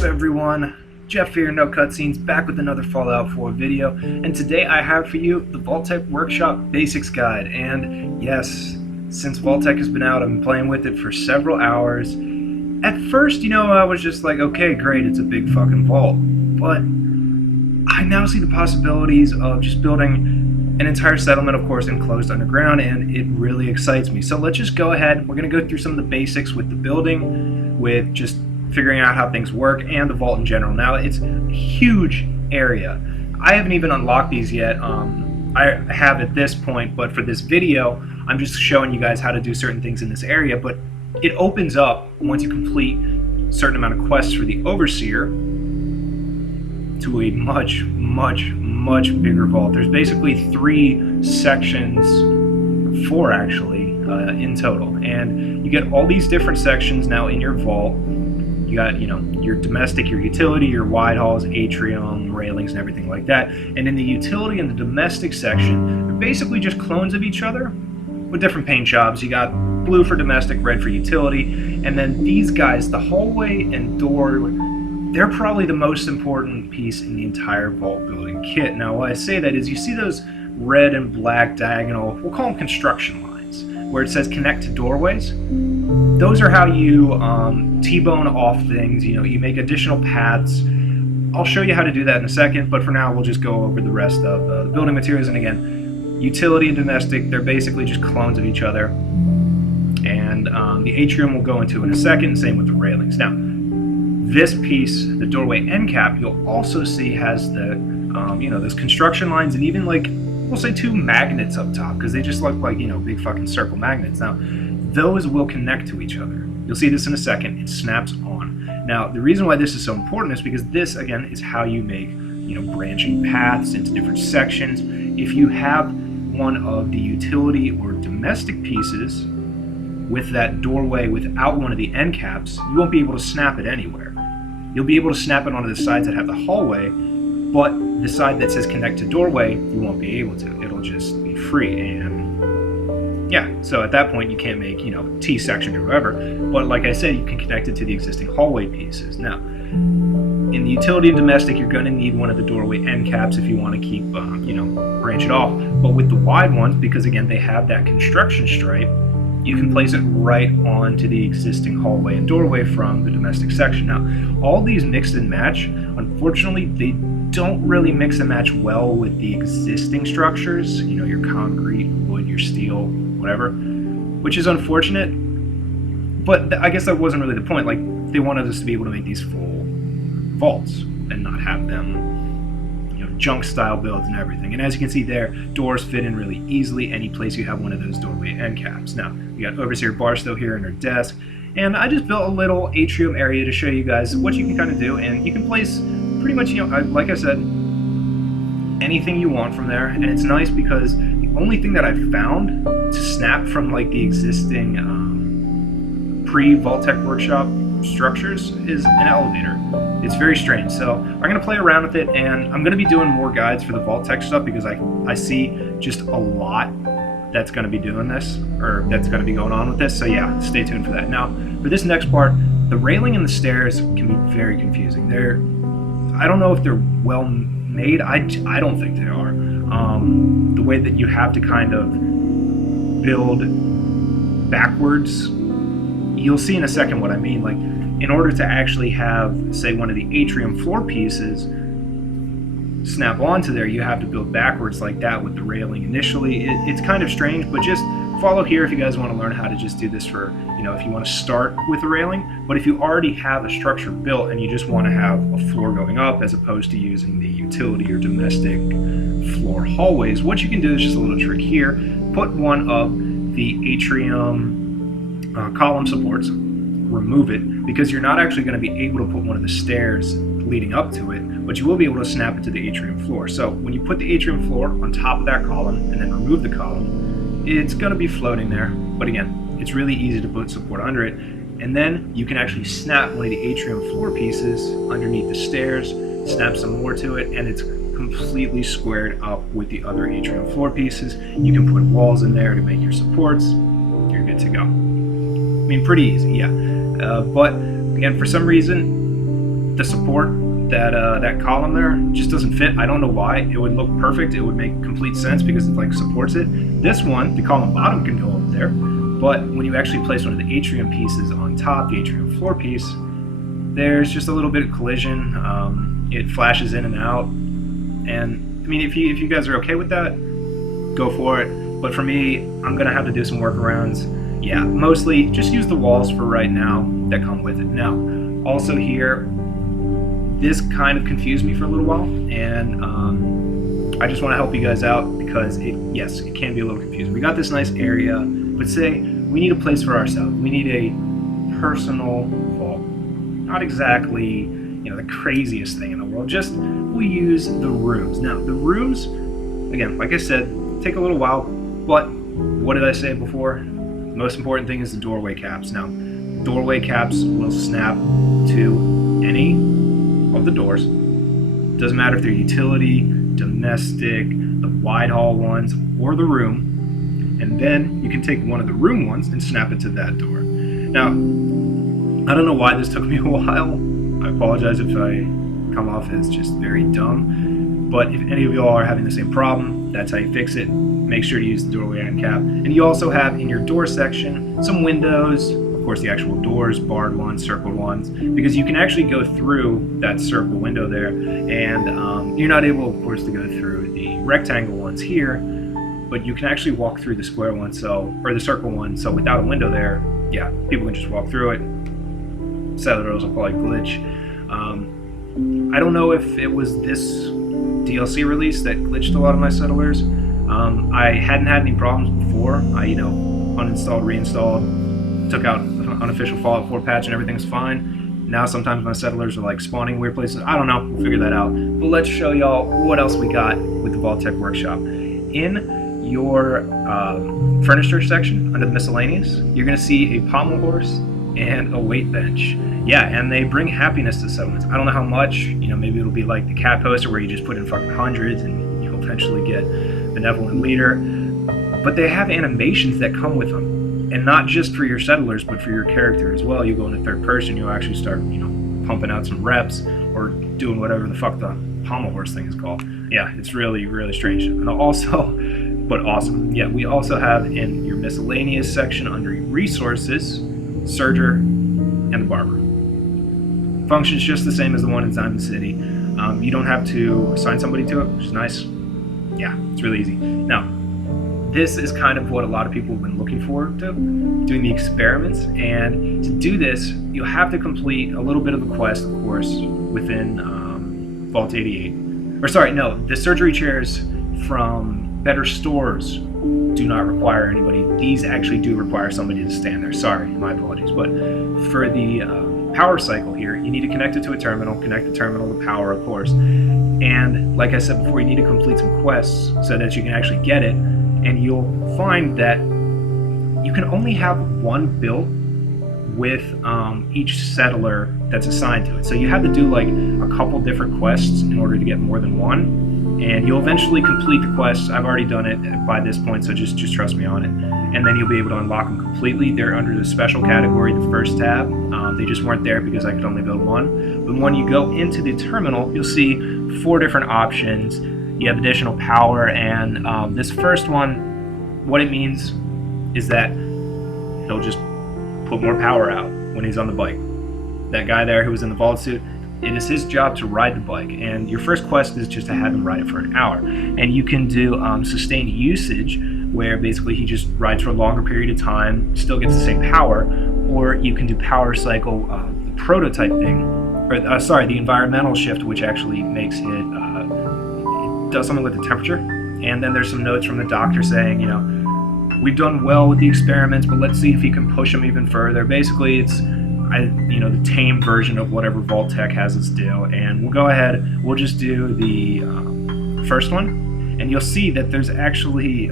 up, everyone? Jeff here, no cutscenes, back with another Fallout 4 video, and today I have for you the Vault Tec Workshop Basics Guide. And yes, since Vault Tec has been out, I've been playing with it for several hours. At first, I was just like, okay, great, it's a big fucking vault. But I now see the possibilities of just building an entire settlement, of course, enclosed underground, and it really excites me. So let's just go ahead. We're going to go through some of the basics with the building, with just figuring out how things work, and the vault in general. Now, it's a huge area. I haven't even unlocked these yet. I have at this point, but for this video, I'm just showing you guys how to do certain things in this area. But it opens up once you complete a certain amount of quests for the Overseer to a much, much, much bigger vault. There's basically 3 sections, 4 actually, in total, and you get all these different sections now in your vault. You got, your domestic, your utility, your wide halls, atrium, railings, and everything like that. And in the utility and the domestic section, they're basically just clones of each other with different paint jobs. You got blue for domestic, red for utility, and then these guys, the hallway and door, they're probably the most important piece in the entire vault building kit. Now, why I say that is you see those red and black diagonal, we'll call them construction lines, where it says connect to doorways. Those are how you T-bone off things. You make additional paths. I'll show you how to do that in a second, but for now we'll just go over the rest of the building materials. And again, utility and domestic, they're basically just clones of each other. And the atrium we'll go into in a second, same with the railings. Now, this piece, the doorway end cap, you'll also see has the, those construction lines, and even like, we'll say 2 magnets up top, because they just look like, big fucking circle magnets. Now, those will connect to each other. You'll see this in a second. It snaps on. Now, the reason why this is so important is because this, again, is how you make, branching paths into different sections. If you have one of the utility or domestic pieces with that doorway without one of the end caps, you won't be able to snap it anywhere. You'll be able to snap it onto the sides that have the hallway, but the side that says connect to doorway, you won't be able to. It'll just be free. And yeah, so at that point you can't make, T section or whatever, but like I said, you can connect it to the existing hallway pieces. Now, in the utility and domestic, you're going to need one of the doorway end caps if you want to keep, branch it off. But with the wide ones, because again, they have that construction stripe, you can place it right onto the existing hallway and doorway from the domestic section. Now, all these mix and match, unfortunately, they don't really mix and match well with the existing structures, your concrete, wood, your steel, whatever, which is unfortunate, but I guess that wasn't really the point. Like, they wanted us to be able to make these full vaults and not have them, junk style builds and everything. And as you can see there, doors fit in really easily any place you have one of those doorway end caps. Now, we got Overseer Barstow here in her desk, and I just built a little atrium area to show you guys what you can kind of do, and you can place pretty much, like I said, anything you want from there. And it's nice because the only thing that I've found to snap from like the existing pre-Vault Tec Workshop structures is an elevator. It's very strange. So I'm going to play around with it, and I'm going to be doing more guides for the Vault Tec stuff because I see just a lot that's going to be doing this, or that's going to be going on with this. So yeah, stay tuned for that. Now, for this next part, the railing and the stairs can be very confusing. I don't know if they're well made. I don't think they are. The way that you have to kind of build backwards, you'll see in a second what I mean. Like, in order to actually have, say, one of the atrium floor pieces snap onto there, you have to build backwards like that with the railing initially. It's kind of strange, but just follow here if you guys want to learn how to just do this for, if you want to start with a railing. But if you already have a structure built and you just want to have a floor going up as opposed to using the utility or domestic floor hallways, what you can do is just a little trick here. Put one of the atrium column supports, remove it, because you're not actually going to be able to put one of the stairs leading up to it, but you will be able to snap it to the atrium floor. So when you put the atrium floor on top of that column and then remove the column, it's going to be floating there. But again, it's really easy to put support under it, and then you can actually snap one of the atrium floor pieces underneath the stairs, snap some more to it, and it's completely squared up with the other atrium floor pieces. You can put walls in there to make your supports. You're good to go. I mean, pretty easy, yeah. But again, for some reason, the support, that column there just doesn't fit. I don't know why. It would look perfect. It would make complete sense because it like supports it. This one, the column bottom can go up there, but when you actually place one of the atrium pieces on top, the atrium floor piece, there's just a little bit of collision. It flashes in and out, and I mean, if you guys are okay with that, go for it. But for me, I'm gonna have to do some workarounds. Yeah, mostly just use the walls for right now that come with it. Now, also here, this kind of confused me for a little while, and I just want to help you guys out because yes, it can be a little confusing. We got this nice area, but say we need a place for ourselves. We need a personal vault. Not exactly, the craziest thing in the world. Just we use the rooms. Now, the rooms, again, like I said, take a little while, but what did I say before? The most important thing is the doorway caps. Now, doorway caps will snap to any of the doors. Doesn't matter if they're utility, domestic, the wide hall ones, or the room. And then you can take one of the room ones and snap it to that door. Now, I don't know why this took me a while. I apologize if I come off as just very dumb. But if any of y'all are having the same problem, that's how you fix it. Make sure to use the doorway end cap. And you also have in your door section some windows, of course the actual doors, barred ones, circled ones, because you can actually go through that circle window there, and you're not able, of course, to go through the rectangle ones here, but you can actually walk through the square one, or the circle one, so without a window there, yeah, people can just walk through it. Settlers will probably glitch. I don't know if it was this DLC release that glitched a lot of my settlers. I hadn't had any problems before. I, uninstalled, reinstalled, took out the unofficial Fallout 4 patch, and everything's fine. Now sometimes my settlers are like spawning weird places. I don't know. We'll figure that out. But let's show y'all what else we got with the Vault Tec Workshop. In your furniture section under the miscellaneous, you're going to see a pommel horse and a weight bench. Yeah, and they bring happiness to settlements. I don't know how much. Maybe it'll be like the cat poster where you just put in fucking hundreds and you'll eventually get benevolent leader. But they have animations that come with them, and not just for your settlers, but for your character as well. You go into third person, you'll actually start, pumping out some reps or doing whatever the fuck the pommel horse thing is called. Yeah, it's really, really strange. And also, but awesome. Yeah, we also have in your miscellaneous section under resources, Surger and the Barber. Functions just the same as the one in Diamond City. You don't have to assign somebody to it, which is nice. Yeah, it's really easy. Now, this is kind of what a lot of people have been looking forward to, doing the experiments. And to do this, you'll have to complete a little bit of the quest, of course, within Vault 88. Or sorry, no, the surgery chairs from Better Stores do not require anybody. These actually do require somebody to stand there. Sorry, my apologies. But for the power cycle here, you need to connect it to a terminal, connect the terminal to power, of course. And like I said before, you need to complete some quests so that you can actually get it. And you'll find that you can only have one built with each settler that's assigned to it. So you have to do like a couple different quests in order to get more than one. And you'll eventually complete the quests. I've already done it by this point, so just trust me on it. And then you'll be able to unlock them completely. They're under the special category, the first tab. They just weren't there because I could only build one. But when you go into the terminal, you'll see 4 different options. You have additional power, and this first one, what it means is that he'll just put more power out when he's on the bike. That guy there who was in the vault suit, it is his job to ride the bike, and your first quest is just to have him ride it for an hour. And you can do sustained usage, where basically he just rides for a longer period of time, still gets the same power, or you can do power cycle, the prototype thing, or the environmental shift, which actually makes it does something with the temperature. And then there's some notes from the doctor saying, we've done well with the experiments, but let's see if he can push them even further. Basically, it's the tame version of whatever Vault Tec has us do. And we'll go ahead, we'll just do the first one, and you'll see that there's actually,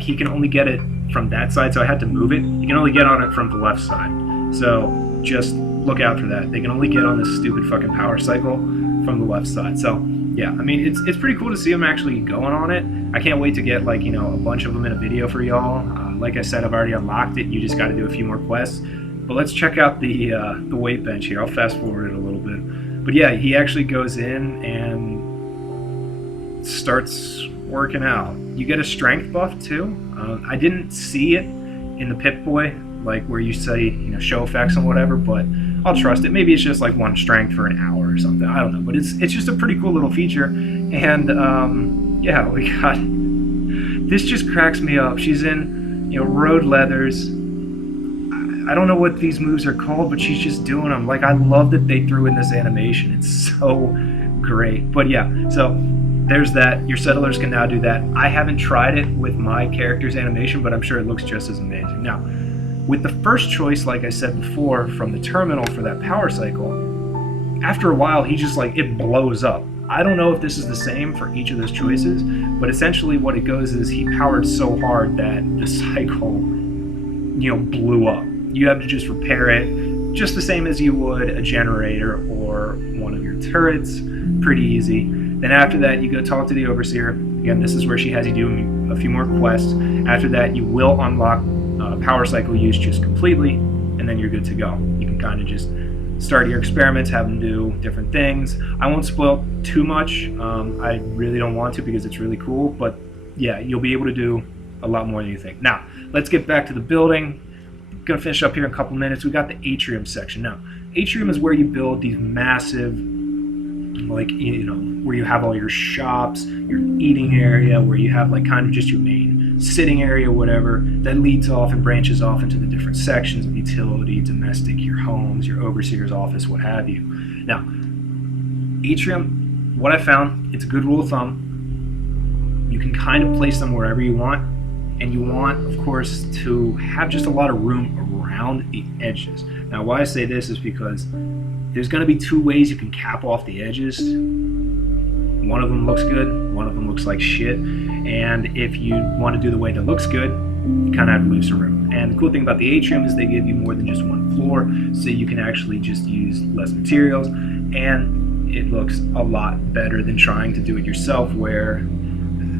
he can only get it from that side, so I had to move it. You can only get on it from the left side. So just look out for that. They can only get on this stupid fucking power cycle from the left side. So yeah, I mean, it's pretty cool to see them actually going on it. I can't wait to get a bunch of them in a video for y'all. Like I said, I've already unlocked it. You just got to do a few more quests. But let's check out the weight bench here. I'll fast forward it a little bit. But yeah, he actually goes in and starts working out. You get a strength buff too. I didn't see it in the Pip-Boy, like where you say, show effects and whatever, but I'll trust it. Maybe it's just like 1 strength for an hour or something. I don't know, but it's just a pretty cool little feature. And yeah, we got this. Just cracks me up. She's in road leathers. I don't know what these moves are called, but she's just doing them. Like, I love that they threw in this animation. It's so great. But yeah, so there's that. Your settlers can now do that. I haven't tried it with my character's animation, but I'm sure it looks just as amazing. Now, with the first choice, like I said before, from the terminal for that power cycle, after a while, he just it blows up. I don't know if this is the same for each of those choices, but essentially what it goes is he powered so hard that the cycle, blew up. You have to just repair it, just the same as you would a generator or one of your turrets. Pretty easy. Then after that, you go talk to the Overseer. Again, this is where she has you do a few more quests. After that, you will unlock power cycle use just completely, and then you're good to go. You can kind of just start your experiments, have them do different things. I won't spoil too much. I really don't want to because it's really cool, but yeah, you'll be able to do a lot more than you think. Now, let's get back to the building. Gonna finish up here in a couple minutes. We got the atrium section. Now, atrium is where you build these massive, where you have all your shops, your eating area, where you have kind of just your main sitting area, whatever, that leads off and branches off into the different sections of utility, domestic, your homes, your overseer's office, what have you. Now, atrium, what I found, it's a good rule of thumb. You can kind of place them wherever you want. And you want, of course, to have just a lot of room around the edges. Now, why I say this is because there's going to be 2 ways you can cap off the edges. One of them looks good, one of them looks like shit. And if you want to do the way that looks good, you kind of have to leave some room. And the cool thing about the atrium is they give you more than just 1 floor, so you can actually just use less materials. And it looks a lot better than trying to do it yourself, where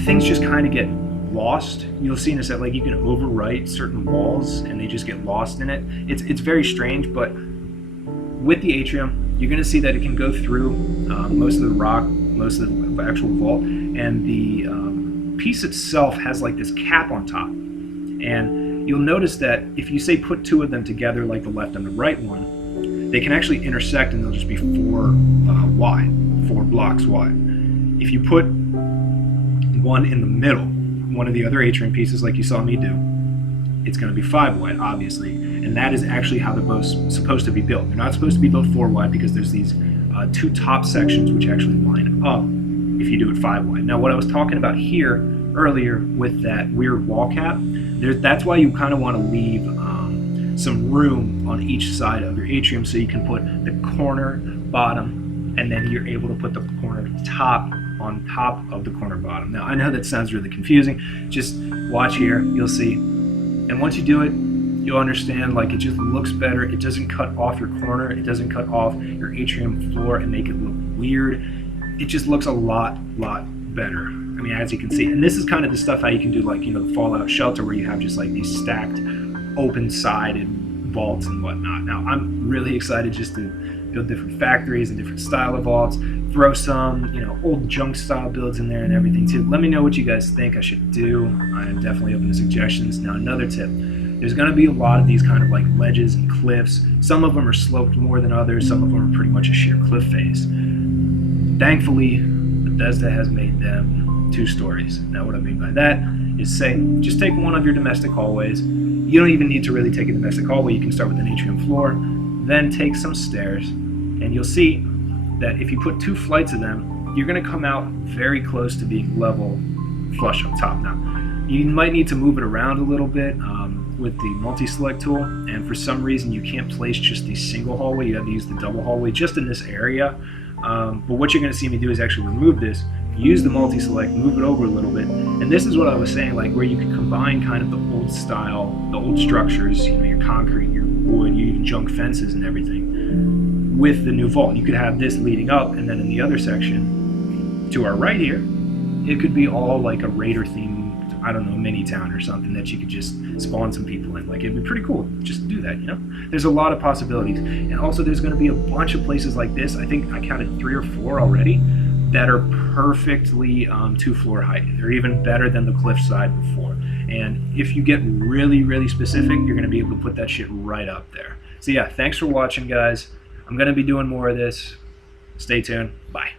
things just kind of get lost. You'll see in a set, you can overwrite certain walls and they just get lost in it. It's very strange, but with the atrium, you're going to see that it can go through most of the rock, most of the actual vault, and the piece itself has this cap on top. And you'll notice that if you say put 2 of them together, like the left and the right one, they can actually intersect and they'll just be 4 wide, 4 blocks wide. If you put one in the middle, one of the other atrium pieces like you saw me do, it's going to be 5 wide, obviously, and that is actually how they're both supposed to be built. They're not supposed to be built 4 wide because there's these 2 top sections which actually line up if you do it 5 wide. Now, what I was talking about here earlier with that weird wall cap, that's why you kind of want to leave some room on each side of your atrium, so you can put the corner bottom, and then you're able to put the corner top on top of the corner bottom. Now, I know that sounds really confusing. Just watch here, you'll see. And once you do it, you'll understand, it just looks better. It doesn't cut off your corner. It doesn't cut off your atrium floor and make it look weird. It just looks a lot better. I mean, as you can see. And this is kind of the stuff how you can do, the Fallout shelter, where you have just these stacked, open-sided vaults and whatnot. Now, I'm really excited just to build different factories and different style of vaults, throw some, old junk style builds in there and everything too. Let me know what you guys think I should do. I am definitely open to suggestions. Now, another tip, there's going to be a lot of these kind of ledges and cliffs. Some of them are sloped more than others. Some of them are pretty much a sheer cliff face. Thankfully, Bethesda has made them 2 stories. Now, what I mean by that is, just take one of your domestic hallways. You don't even need to really take a domestic hallway. You can start with an atrium floor, then take some stairs, and you'll see that if you put 2 flights of them, you're going to come out very close to being level flush up top. Now, you might need to move it around a little bit with the multi-select tool, and for some reason you can't place just the single hallway. You have to use the double hallway just in this area. But what you're going to see me do is actually remove this, use the multi-select, move it over a little bit, and this is what I was saying, where you can combine kind of the old style, the old structures, your concrete, your wood, your junk fences and everything, with the new vault. You could have this leading up, and then in the other section to our right here, it could be all a Raider themed I don't know, mini town or something that you could just spawn some people in. Like, it'd be pretty cool. Just do that, you know? There's a lot of possibilities. And also, there's going to be a bunch of places like this. I think I counted 3 or 4 already that are perfectly 2-floor height. They're even better than the cliffside before. And if you get really, really specific, you're going to be able to put that shit right up there. So yeah, thanks for watching, guys. I'm going to be doing more of this. Stay tuned. Bye.